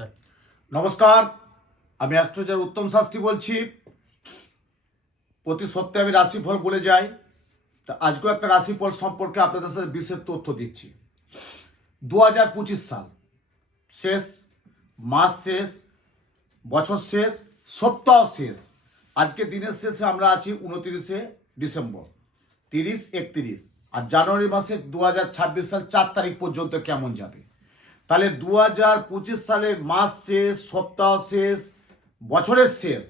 Start নমস্কার, আমি astrologer উত্তম শাস্ত্রী বলছি। প্রতি সপ্তাহে আমি রাশিফল বলে যাই। তা আজকেও একটা রাশিফল সম্পর্কে আপনাদের সাথে বিশেষ তথ্য দিচ্ছি। দু হাজার পঁচিশ সাল, শেষ, মাস শেষ, বছর শেষ, সপ্তাহ শেষ। আজকে দিনের শেষে আমরা আছি উনতিরিশে ডিসেম্বর, তিরিশ, একত্রিশ। আর জানুয়ারি মাসে দু হাজার ছাব্বিশ সাল চার তারিখ পর্যন্ত কেমন যাবে? তাহলে দু হাজার পঁচিশ সালের মাস শেষ, সপ্তাহ শেষ, বছরের শেষ,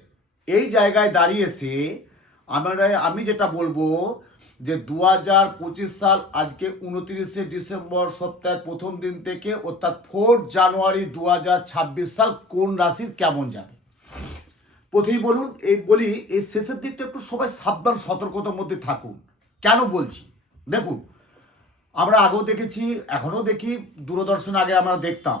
এই জায়গায় দাঁড়িয়েছে আমরা, আমি যেটা বলব যে দু হাজার পঁচিশ সাল আজকে উনত্রিশে ডিসেম্বর সপ্তাহের প্রথম দিন থেকে অর্থাৎ ফোর জানুয়ারি দু হাজার ছাব্বিশ সাল কোন রাশির কেমন যাবে? প্রথমেই বলুন, এই বলি, এই শেষের দিকটা একটু সবাই সাবধান, সতর্কতার মধ্যে থাকুন। কেন বলছি? দেখুন আমরা আগেও দেখেছি, এখনও দেখি। দূরদর্শন আগে আমরা দেখতাম।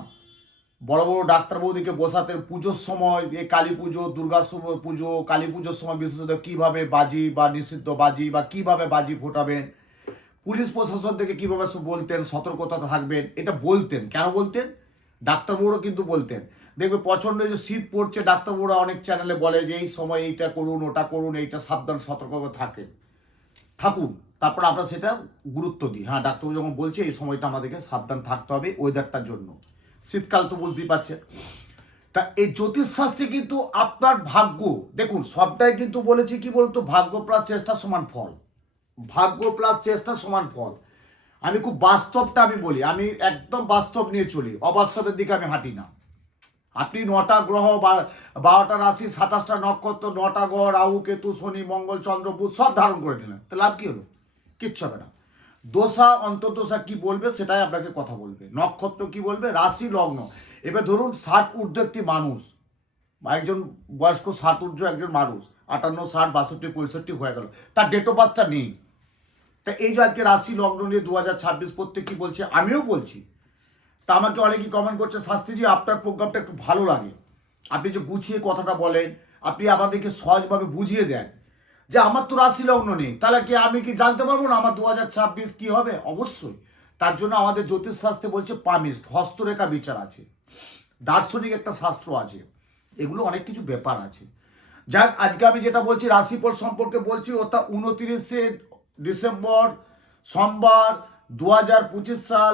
বড় বড় ডাক্তার বৌদিকে বসাতেন পুজোর সময়, এই কালী পুজো, দুর্গা পুজো, কালী পুজোর সময় বিশেষত কীভাবে বাজি বা নিষিদ্ধ বাজি বা কীভাবে বাজি ফোটাবেন, পুলিশ প্রশাসন থেকে কীভাবে বলতেন, সতর্কতা থাকবেন, এটা বলতেন। কেন বলতেন? ডাক্তারবাবুরা কিন্তু বলতেন। দেখবে প্রচণ্ড যে শীত পড়ছে ডাক্তারবাবুরা অনেক চ্যানেলে বলে যে, এই সময় এইটা করুন, ওটা করুন, এইটা সাবধান সতর্কভাবে থাকেন। থাকুন। তারপর আমরা সেটা গুরুত্ব দিই। হ্যাঁ ডাক্তারবাবু যখন বলছে, এই সময়টা আমাদেরকে সাবধান থাকতে হবে ওয়েদারটার জন্য। শীতকাল তো বুঝতেই পারছে তা এই জ্যোতিষশাস্ত্রে কিন্তু আপনার ভাগ্য, দেখুন, সবটাই কিন্তু বলেছি কি বলতো, ভাগ্য প্লাস চেষ্টা সমান ফল। ভাগ্য প্লাস চেষ্টা সমান ফল। আমি খুব বাস্তবটা আমি বলি, আমি একদম বাস্তব নিয়ে চলি, অবাস্তবের দিকে আমি হাঁটি না। আপনি নটা গ্রহ, বা, বারোটা রাশি, সাতাশটা নক্ষত্র, নটা গ্রহ, রাহু, কেতু, শনি, মঙ্গল, চন্দ্র, বুধ, সব ধারণ করে নিলেন তো লাভ কি হলো? কিচ্ছু হবে না। দোষা অন্তর্দশা কি বলবে সেটাই আপনাকে কথা বলবে। নক্ষত্র কি বলবে? রাশি লগ্ন। এবার ধরুন ষাট ঊর্ধ্ব একটি মানুষ, বা একজন বয়স্ক ষাট ঊর্ধ্ব একজন মানুষ, আটান্ন, ষাট, বাষট্টি, পঁয়ষট্টি হয়ে গেল। তার ডেট অফ বার্থটা নেই। তা এই যে আজকে রাশি লগ্ন নিয়ে দু হাজার ছাব্বিশ প্রত্যেক কি বলছে? আমিও বলছি। তা আমাকে অনেকেই কমেন্ট করছে শাস্ত্রীজি আপনার প্রোগ্রামটা একটু ভালো লাগে। আপনি যে গুছিয়ে কথাটা বলেন, আপনি আমাদেরকে সহজভাবে বুঝিয়ে দেন। যে আমার তো রাশি লগ্ন নেই, তাহলে কি আমি কি জানতে পারব না আমার দু হাজার ছাব্বিশ কী হবে? অবশ্যই। তার জন্য আমাদের জ্যোতিষশাস্ত্রে বলছে পামিস্ট, হস্তরেখা বিচার আছে। দার্শনিক একটা শাস্ত্র আছে। এগুলো অনেক কিছু ব্যাপার আছে। যাক, আজকে আমি যেটা বলছি, রাশিফল সম্পর্কে বলছি অর্থাৎ উনতিরিশে ডিসেম্বর, সোমবার দু হাজার পঁচিশ সাল,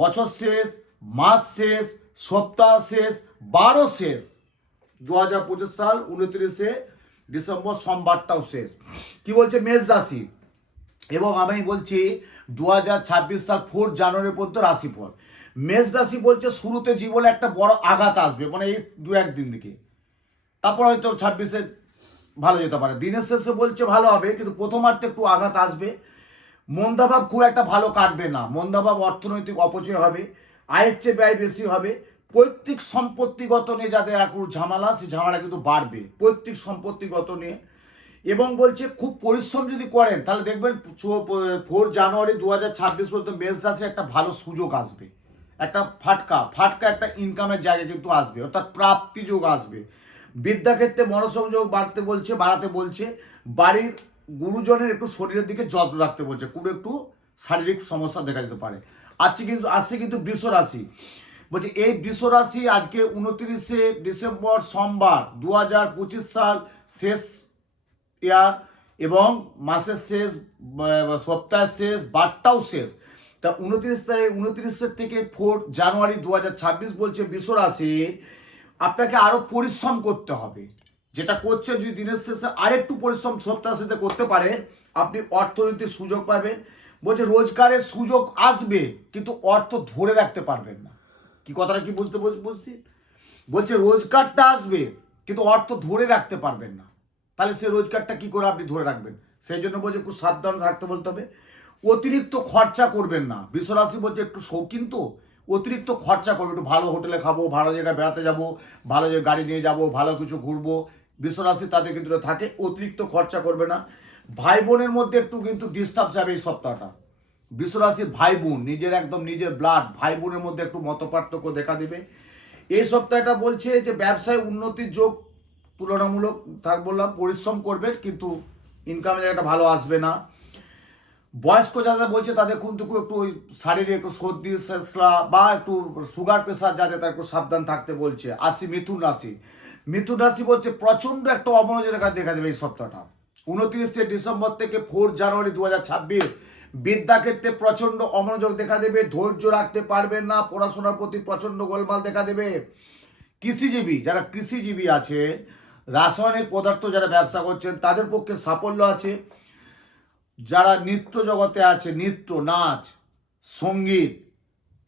বছর শেষ, মাস শেষ, সপ্তাহ শেষ, বারো শেষ। দু হাজার পঁচিশ সাল, উনত্রিশে ডিসেম্বর সোমবারটাও শেষ। কি বলছে মেষ রাশি? এবং আমি বলছি দু হাজার ছাব্বিশ সাল ফোর জানুয়ারি পর্যন্ত রাশিফল। মেষ রাশি বলছে শুরুতে জীবনে একটা বড় আঘাত আসবে মানে এই দু একদিন দিকে। তারপর হয়তো ছাব্বিশে ভালো যেতে পারে। দিনের শেষে বলছে ভালো হবে, কিন্তু প্রথমার্থে একটু আঘাত আসবে। মন্দাভাব খুব একটা ভালো কাটবে না। মন্দাভাব অর্থনৈতিক অপচয় হবে, আয়ের চেয়ে ব্যয় বেশি হবে। পৈতৃক সম্পত্তিগত নিয়ে যাদের একটু ঝামেলা, সেই ঝামেলা কিন্তু বাড়বে। পৈতৃক সম্পত্তিগত নিয়ে। এবং বলছে, খুব পরিশ্রম যদি করেন, তাহলে দেখবেন ফোর জানুয়ারি দু হাজার ছাব্বিশ পর্যন্ত মেষ রাশির একটা ভালো সুযোগ আসবে। একটা ফাটকা ফাটকা একটা ইনকামের জায়গা কিন্তু আসবে, অর্থাৎ প্রাপ্তি যোগ আসবে। বিদ্যাক্ষেত্রে মনোসংযোগ বাড়তে বলছে, বাড়াতে বলছে, বাড়ির গুরুজনের একটু শরীরের দিকে যত্ন রাখতে বলছে, কোনো একটু শারীরিক সমস্যা দেখা যেতে পারে। আজকে কিন্তু আসছে কিন্তু বৃষ রাশি বলছে, এই বিশ্বরাশি আজকে উনত্রিশে ডিসেম্বর সোমবার দু হাজার পঁচিশ সাল শেষ ইয়ার এবং মাসের শেষ সপ্তাহের শেষ, বারটাও শেষ। তা উনত্রিশ তারিখ উনত্রিশের থেকে ফোর জানুয়ারি দু হাজার ছাব্বিশ বলছে বিশ্ব রাশি আপনাকে আরও পরিশ্রম করতে হবে। যেটা করছে যদি দিনের শেষে আরেকটু পরিশ্রম সপ্তাহের শেষে করতে পারেন, আপনি অর্থনৈতিক সুযোগ পাবেন। বলছে, রোজগারের সুযোগ আসবে, কিন্তু অর্থ ধরে রাখতে পারবেন না। কি কথাটা কি বুঝতে বুঝ- বুঝছি বলছে রোজগারটা আসবে, কিন্তু অর্থ ধরে রাখতে পারবেন না। তাহলে সে রোজগারটা কি করে আপনি ধরে রাখবেন? সেই জন্য বলছে, একটু সাবধান থাকতে বলতে হবে। অতিরিক্ত খরচা করবেন না। বিশ্বরাশি বলছে, একটু শৌখিন তো? অতিরিক্ত খরচা করবে, একটু ভালো হোটেলে খাব, ভালো জায়গায় বেড়াতে যাব, ভালো জায়গায় গাড়ি নিয়ে যাব, ভালো কিছু ঘুরবো। বিশ্বরাশি তাদের কিন্তু থাকে, অতিরিক্ত খরচা করবে না। ভাই বোনের মধ্যে একটু কিন্তু ডিস্টার্ব যাবে এই সপ্তাহটা। বিশ্বরাশির ভাই বোন নিজের একদম নিজের ব্লাড ভাই বোনের মধ্যে একটু মতপার্থক্য দেখা দেবে। এই সপ্তাহটা বলছে যে ব্যবসায় উন্নতির যোগ তুলনামূলক থাক বললাম, পরিশ্রম করবে, কিন্তু ইনকামের জায়গাটা ভালো আসবে না। বয়স্ক যারা বলছে, তাদের কিন্তু একটু ওই শারীরিক একটু সর্দি, শেষলা বা একটু সুগার প্রেশার যাতে তার একটু সাবধান থাকতে বলছে। আসি মিথুন রাশি। মিথুন রাশি বলছে, প্রচণ্ড একটা অমনোযোগ দেখা দেখা দেবে এই সপ্তাহটা। উনত্রিশে ডিসেম্বর থেকে ফোর জানুয়ারি দু হাজার ছাব্বিশ। বিদ্যাক্ষেত্রে প্রচণ্ড অমনোযোগ দেখা দেবে, ধৈর্য রাখতে পারবেন না, পড়াশোনার প্রতি প্রচণ্ড গোলমাল দেখা দেবে। কৃষিজীবী, যারা কৃষিজীবী আছে, রাসায়নিক পদার্থ যারা ব্যবসা করছেন, তাদের পক্ষে সাফল্য আছে। যারা নৃত্য জগতে আছে, নৃত্য, নাচ, সংগীত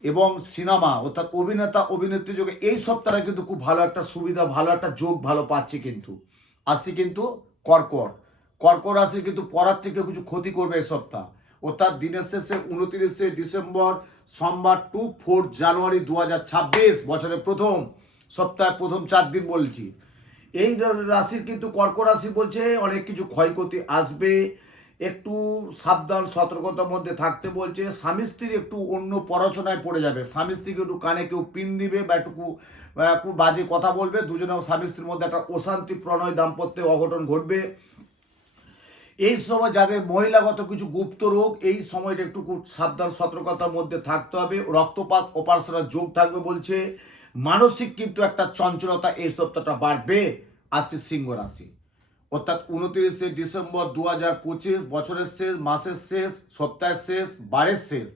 এবং সিনেমা, অর্থাৎ অভিনেতা, অভিনেত্রী যোগে, এই সপ্তাহে কিন্তু খুব ভালো একটা সুবিধা, ভালো একটা যোগ ভালো পাচ্ছি কিন্তু। আসছি কিন্তু কর্কট। কর্কট রাশি কিন্তু পড়ার থেকে কিছু ক্ষতি করবে এই সপ্তাহ অর্থাৎ দিনের শেষে উনত্রিশে ডিসেম্বর সোমবার টু ফোর জানুয়ারি দু বছরের প্রথম সপ্তাহে প্রথম চার দিন বলছি। এই রাশির কিন্তু কর্কট রাশি বলছে, অনেক কিছু ক্ষয়ক্ষতি আসবে, একটু সাবধান, সতর্কতার মধ্যে থাকতে বলছে, স্বামী স্ত্রীর একটু অন্য পড়াশোনায় পড়ে যাবে। স্বামী স্ত্রীকে একটু কানে কেউ পিন দিবে বা একটু বাজে কথা বলবে দুজনে স্বামী স্ত্রীর মধ্যে একটা অশান্তি, প্রণয়, দাম্পত্যে অঘটন ঘটবে। এই সময় যাদের মহিলাগত কিছু গুপ্ত রোগ, এই সময়টা একটু সাবধান, সতর্কতার মধ্যে থাকতে হবে। রক্তপাত অপারেশনের যোগ থাকবে বলছে। মানসিক কিন্তু একটা চঞ্চলতা এই সপ্তাহটা বাড়বে আসছে সিংহ রাশি। অর্থাৎ উনত্রিশে ডিসেম্বর দু হাজার পঁচিশ, বছরের শেষ, মাসের শেষ, সপ্তাহের শেষ, বারের শেষ।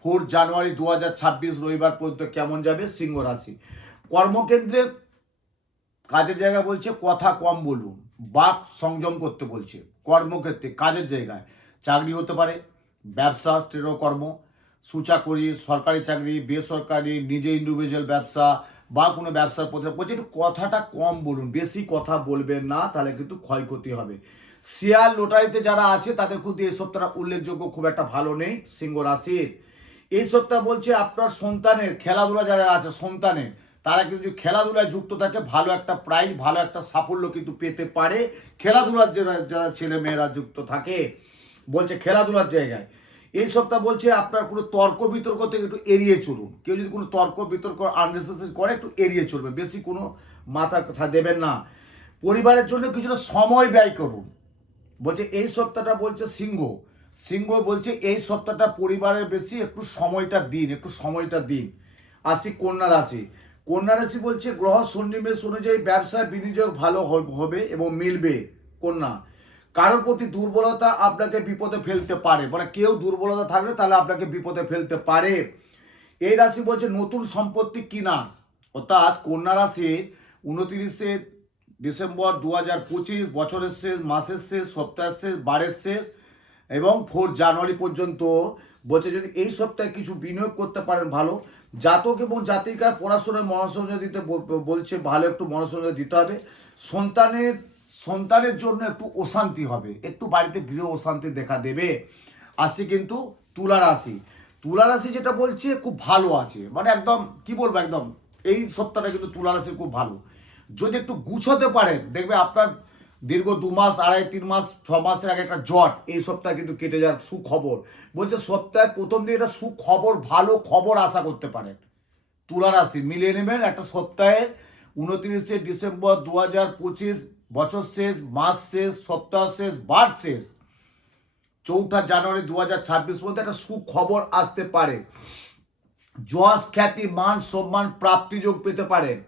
ফোর জানুয়ারি দু হাজার ছাব্বিশ, রবিবার পর্যন্ত কেমন যাবে? সিংহ রাশি। কর্মকেন্দ্রে কাজের জায়গা বলছে, কথা কম বলুন। বাক সংযম করতে বলছে, কর্মক্ষেত্রে, কাজের জায়গায়। চাকরি হতে পারে, ব্যবসা কর্ম। সুচাকরি সরকারি চাকরি, বেসরকারি, নিজে ইন্ডিভিজুয়াল ব্যবসা বা কোনো ব্যবসার পথে বলছে, একটু কথাটা কম বলুন, বেশি কথা বলবেন না, তাহলে কিন্তু ক্ষয়ক্ষতি হবে। শেয়ার লোটারিতে যারা আছে, তাদের কিন্তু এই সপ্তাহটা উল্লেখযোগ্য, খুব একটা ভালো নেই, সিংহ রাশির। এই সপ্তাহ বলছে, আপনার সন্তানের, খেলাধুলা যারা আছে, সন্তানের তারা কিন্তু খেলাধুলায় যুক্ত থাকে, ভালো একটা প্রাইজ ভালো একটা সাফল্য কিন্তু পেতে পারে। খেলাধুলার যারা ছেলে মেয়েরা যুক্ত থাকে, বলছে খেলাধুলার জায়গায়। এই সপ্তাহ বলছে আপনার কোনো তর্ক বিতর্ক থেকে একটু এড়িয়ে চলুন। কেউ যদি কোনো তর্ক বিতর্ক আননেসেসারি করে, একটু এড়িয়ে চলবে। বেশি কোনো মাথা কথা দেবেন না। পরিবারের জন্য কিছুটা সময় ব্যয় করুন। বলছে এই সপ্তাহটা বলছে সিংহ। সিংহ বলছে এই সপ্তাহটা পরিবারের বেশি একটু সময়টা দিন, একটু সময়টা দিন। আসি কন্যা রাশি। কন্যা রাশি বলছে, গ্রহ সন্নিবেশ অনুযায়ী ব্যবসায় বিনিয়োগ ভালো হবে এবং মিলবে। কন্যা, কারোর প্রতি দুর্বলতা আপনাকে বিপদে ফেলতে পারে। মানে কেউ দুর্বলতা থাকলে তাহলে আপনাকে বিপদে ফেলতে পারে। এই রাশি বলছে, নতুন সম্পত্তি কিনা অর্থাৎ কন্যা রাশির উনতিরিশে ডিসেম্বর দু হাজার পঁচিশ, বছরের শেষ, মাসের শেষ, সপ্তাহের শেষ, বারের শেষ এবং ফোর জানুয়ারি পর্যন্ত বলছে যদি এই সপ্তাহে কিছু বিনিয়োগ করতে পারেন ভালো। জাতক এবং জাতিকার পড়াশোনায় মনোসংযোগ দিতে বলছে, ভালো একটু মনোসংযোগ দিতে হবে। সন্তানের সন্তানের জন্য একটু অশান্তি হবে। একটু বাড়িতে গৃহ অশান্তি দেখা দেবে। আসছে কিন্তু তুলা রাশি। তুলা রাশি যেটা বলছে, খুব ভালো আছে। মানে একদম, কি বলব একদম, এই সপ্তাহটা কিন্তু তুলা রাশি খুব ভালো। যদি একটু গুছোতে পারেন, দেখবে আপনার দীর্ঘ দু মাস, আড়াই, তিন মাস, ছ মাসের আগে একটা জট এই সপ্তাহে কিন্তু কেটে যাওয়ার সুখবর। বলছে সপ্তাহে প্রথম দিন একটা সুখবর, ভালো খবর আশা করতে পারেন তুলা রাশি, মিলিয়ে নেবেন একটা সপ্তাহে উনত্রিশে ডিসেম্বর দু হাজার পঁচিশ, বছর শেষ, মাস শেষ, সপ্তাহ শেষ, বার শেষ। চৌঠা জানুয়ারি দু হাজার ছাব্বিশ মধ্যে একটা সুখবর আসতে পারে। যশ, খ্যাতি, মান, সম্মান প্রাপ্তিযোগ পেতে পারেন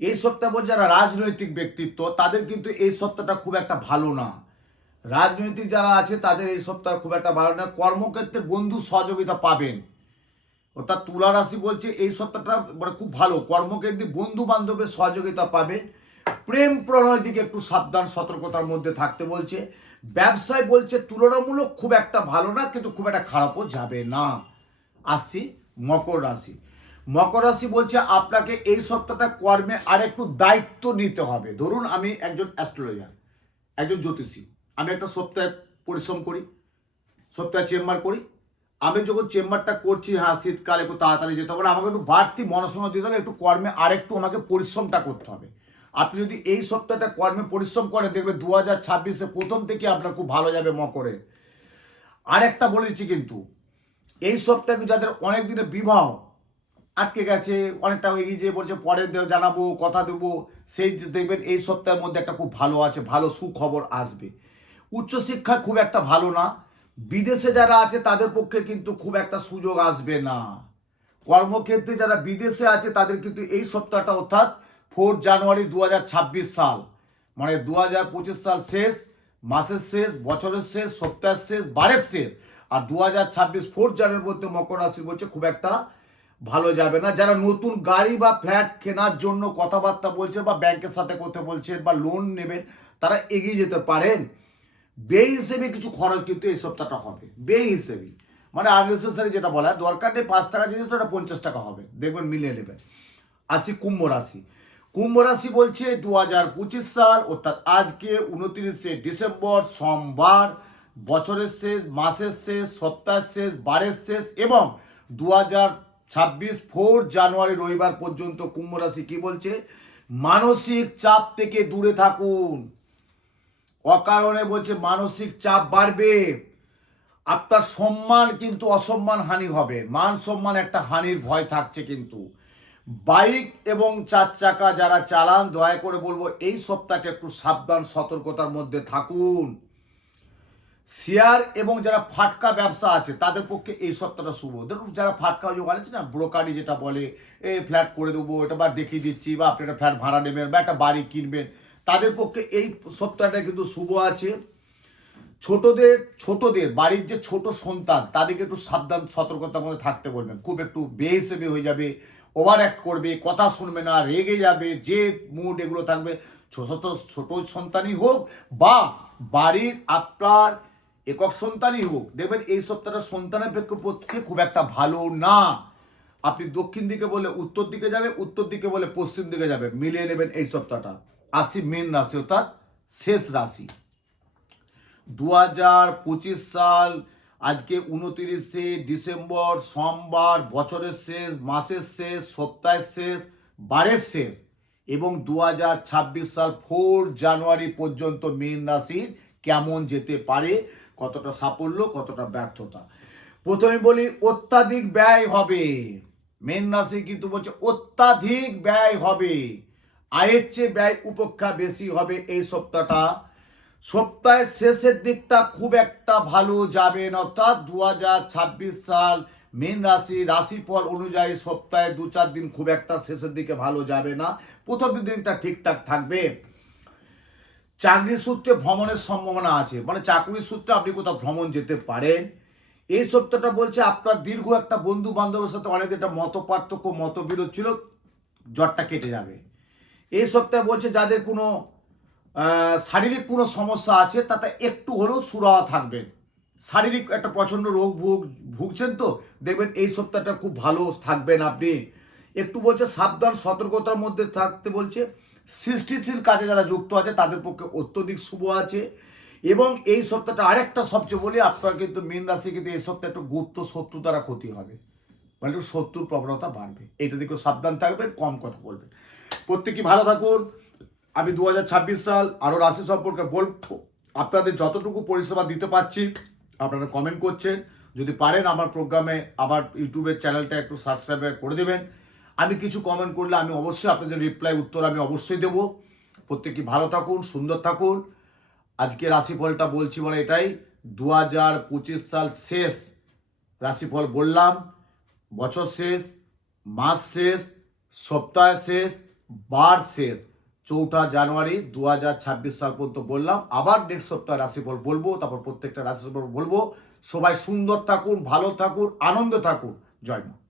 এই সপ্তাহ বলছে যারা রাজনৈতিক ব্যক্তিত্ব, তাদের কিন্তু এই সপ্তাহটা খুব একটা ভালো না। রাজনৈতিক যারা আছে, তাদের এই সপ্তাহ খুব একটা ভালো না। কর্মক্ষেত্রে বন্ধু সহযোগিতা পাবেন। অর্থাৎ তুলা রাশি বলছে এই সপ্তাহটা মানে খুব ভালো। কর্মক্ষেত্রে বন্ধু বান্ধবের সহযোগিতা পাবেন। প্রেম প্রণয়ের দিকে একটু সাবধান, সতর্কতার মধ্যে থাকতে বলছে। ব্যবসায় বলছে তুলনামূলক খুব একটা ভালো না, কিন্তু খুব একটা খারাপও যাবে না। আসছি মকর রাশি। মকর রাশি বলছে আপনাকে এই সপ্তাহটা কর্মে আর একটু দায়িত্ব নিতে হবে। ধরুন আমি একজন অ্যাস্ট্রোলজার একজন জ্যোতিষী। আমি একটা সপ্তাহে পরিশ্রম করি, সপ্তাহে চেম্বার করি। আমি যখন চেম্বারটা করছি হ্যাঁ শীতকাল, একটু তাড়াতাড়ি যেতে হবে আমাকে একটু বাড়তি মনসংযোগ দিতে হবে, একটু কর্মে আরেকটু আমাকে পরিশ্রমটা করতে হবে। আপনি যদি এই সপ্তাহটা কর্মে পরিশ্রম করেন, দেখবেন দু হাজার ছাব্বিশে প্রথম থেকে আপনার খুব ভালো যাবে মকরে। আরেকটা বলে দিচ্ছি কিন্তু, এই সপ্তাহে যাদের অনেক দিনের বিবাহ আটকে গেছে, অনেকটা হয়ে গিয়েছে, বলছে পরে জানাব, কথা দেবো। সেই দেখবেন এই সপ্তাহের মধ্যে একটা খুব ভালো আছে, ভালো সুখবর আসবে। উচ্চশিক্ষা খুব একটা ভালো না, বিদেশে যারা আছে তাদের পক্ষে কিন্তু খুব একটা সুযোগ আসবে না। কর্মক্ষেত্রে যারা বিদেশে আছে তাদের কিন্তু এই সপ্তাহটা অর্থাৎ ফোর জানুয়ারি দু হাজার ছাব্বিশ সাল। মানে দু হাজার পঁচিশ সাল শেষ, মাসের শেষ, বছরের শেষ, সপ্তাহের শেষ, বারের শেষ। আর দু হাজার ছাব্বিশ ফোর্থ জানুয়ারির মধ্যে মকর রাশি বলছে খুব একটা ভালো যাবে না। যারা নতুন গাড়ি বা ফ্ল্যাট কেনার জন্য কথাবার্তা বলছেন বা ব্যাংকের সাথে করতে বলছেন বা লোন নেবেন তারা এগিয়ে যেতে পারেন। বে হিসেবে কিছু খরচ কিন্তু এই সপ্তাহটা হবে। বে হিসেবে মানে আননেসেসারি যেটা বলা হয়, দরকার নেই পাঁচ টাকা জিনিস ওটা পঞ্চাশ টাকা হবে। দেখবেন মিলিয়ে নেবেন। আসি কুম্ভ রাশি। কুম্ভ রাশি বলছে দু হাজার পঁচিশ সাল অর্থাৎ আজকে উনত্রিশে ডিসেম্বর সোমবার বছরের শেষ মাসের শেষ সপ্তাহের শেষ বারের শেষ এবং দু হাজার ছাব্বিশ ফোর জানুয়ারি রবিবার পর্যন্ত কুম্ভ রাশি কি বলছে? মানসিক চাপ থেকে দূরে থাকুন। অকারণে বলছে মানসিক চাপ বাড়বে। আপনার সম্মান কিন্তু অসম্মান হানি হবে। মান সম্মান একটা হানির ভয় থাকছে কিন্তু। বাইক এবং চার চাকা যারা চালান, দয়া করে বলব এই সপ্তাহটা একটু সাবধান, সতর্কতার মধ্যে থাকুন। শেয়ার এবং যারা ফাটকা ব্যবসা আছে, তাদের পক্ষে এই সপ্তাহটা শুভ। ধরুন যারা ফাটকা যোগান আছে না ব্রোকারি যেটা বলে এই ফ্ল্যাট করে দেবো, এটা বা দেখিয়ে দিচ্ছি, বা আপনি একটা ফ্ল্যাট ভাড়া নেবেন, বা একটা বাড়ি কিনবেন, তাদের পক্ষে এই সপ্তাহটা কিন্তু শুভ আছে। ছোটদের ছোটদের, বাড়ির যে ছোট সন্তান, তাদেরকে একটু সাবধান, সতর্কতার মধ্যে থাকতে বলবেন। খুব একটু বেহিসেবে হয়ে যাবে ওভার অ্যাক্ট করবে, কথা শুনবে না, রেগে যাবে, যে মুড এগুলো থাকবে ছোট ছোট সন্তানই হোক, বা বাড়ির আপনার একক সন্তানই হোক, দেখবেন এই সপ্তাহটা সন্তানের পক্ষে খুব একটা ভালো না। আপনি দক্ষিণ দিকে বলে উত্তর দিকে যাবে উত্তর দিকে বলে পশ্চিম দিকে যাবে মিলিয়ে নেবেন এই সপ্তাহটা। আসি মেন রাশি, অর্থাৎ শেষ রাশি। দু হাজার পঁচিশ সাল, আজকে উনতিরিশে ডিসেম্বর, সোমবার, বছরের শেষ, মাসের শেষ, সপ্তাহের শেষ, বারের শেষ, এবং দু হাজার ছাব্বিশ সাল, ফোর জানুয়ারি পর্যন্ত মীন রাশির কেমন যেতে পারে? কতটা সাফল্য, কতটা ব্যর্থতা। প্রথমে বলি, অত্যাধিক ব্যয় হবে। মেন রাশি কিন্তু বলছে, অত্যাধিক ব্যয় হবে। আয়ের চেয়ে ব্যয় উপেক্ষা বেশি হবে এই সপ্তাহটা। সপ্তাহের শেষের দিকটা খুব একটা ভালো যাবে অর্থাৎ দু হাজার ছাব্বিশ সাল মেন রাশি, রাশিফল অনুযায়ী সপ্তাহে দু চার দিন খুব একটা শেষের দিকে ভালো যাবে না। প্রথম দিনটা ঠিকঠাক থাকবে। চাকরি সূত্রে ভ্রমণের সম্ভাবনা আছে। মানে চাকরির সূত্রে আপনি কোথাও ভ্রমণ যেতে পারেন। এই সপ্তাহটা বলছে, আপনার দীর্ঘ একটা বন্ধু বান্ধবের সাথে অনেক একটা মত পার্থক্য মতবিরোধ ছিল, জ্বরটা কেটে যাবে। এই সপ্তাহে বলছে, যাদের কোনো শারীরিক কোনো সমস্যা আছে, তাতে একটু হলেও সুরাহা থাকবেন শারীরিক একটা প্রচণ্ড রোগ ভুগ, ভুগছেন তো, দেখবেন এই সপ্তাহটা খুব ভালো থাকবেন আপনি। একটু বলছে, সাবধান, সতর্কতার মধ্যে থাকতে বলছে সৃষ্টিশীল কাজে যারা যুক্ত আছে, তাদের পক্ষে অত্যধিক শুভ আছে। এবং এই সপ্তাহটা আরেকটা সবচেয়ে বলি, আপনার কিন্তু মীন রাশি কিন্তু এই সপ্তাহে একটু গুপ্ত শত্রু দ্বারা ক্ষতি হবে। মানে একটু শত্রুর প্রবণতা বাড়বে। এইটা দিকে সাবধান থাকবেন, কম কথা বলবেন। প্রত্যেকেই ভালো থাকুন। আমি দু হাজার ছাব্বিশ সাল আরও রাশি সম্পর্কে বলব। আপনাদের যতটুকু পরিষেবা দিতে পারছি, আপনারা কমেন্ট করছেন। যদি পারেন আমার প্রোগ্রামে আবার ইউটিউবের চ্যানেলটা একটু সাবস্ক্রাইব করে দেবেন। আমি কিছু কমেন্ট করলে আমি অবশ্যই আপনাদের রিপ্লাই উত্তর আমি অবশ্যই দেবো। প্রত্যেকেই ভালো থাকুন, সুন্দর থাকুন। আজকে রাশিফলটা বলছি মানে এটাই। দু হাজার পঁচিশ সাল শেষ রাশিফল বললাম। বছর শেষ, মাস শেষ, সপ্তাহ শেষ, বার শেষ। চৌঠা জানুয়ারি দু হাজার ছাব্বিশ সাল পর্যন্ত বললাম। আবার নেক্সট সপ্তাহে রাশিফল বলব, তারপর প্রত্যেকটা রাশিফল বলব। সবাই সুন্দর থাকুন, ভালো থাকুন, আনন্দ থাকুন। জয় মা।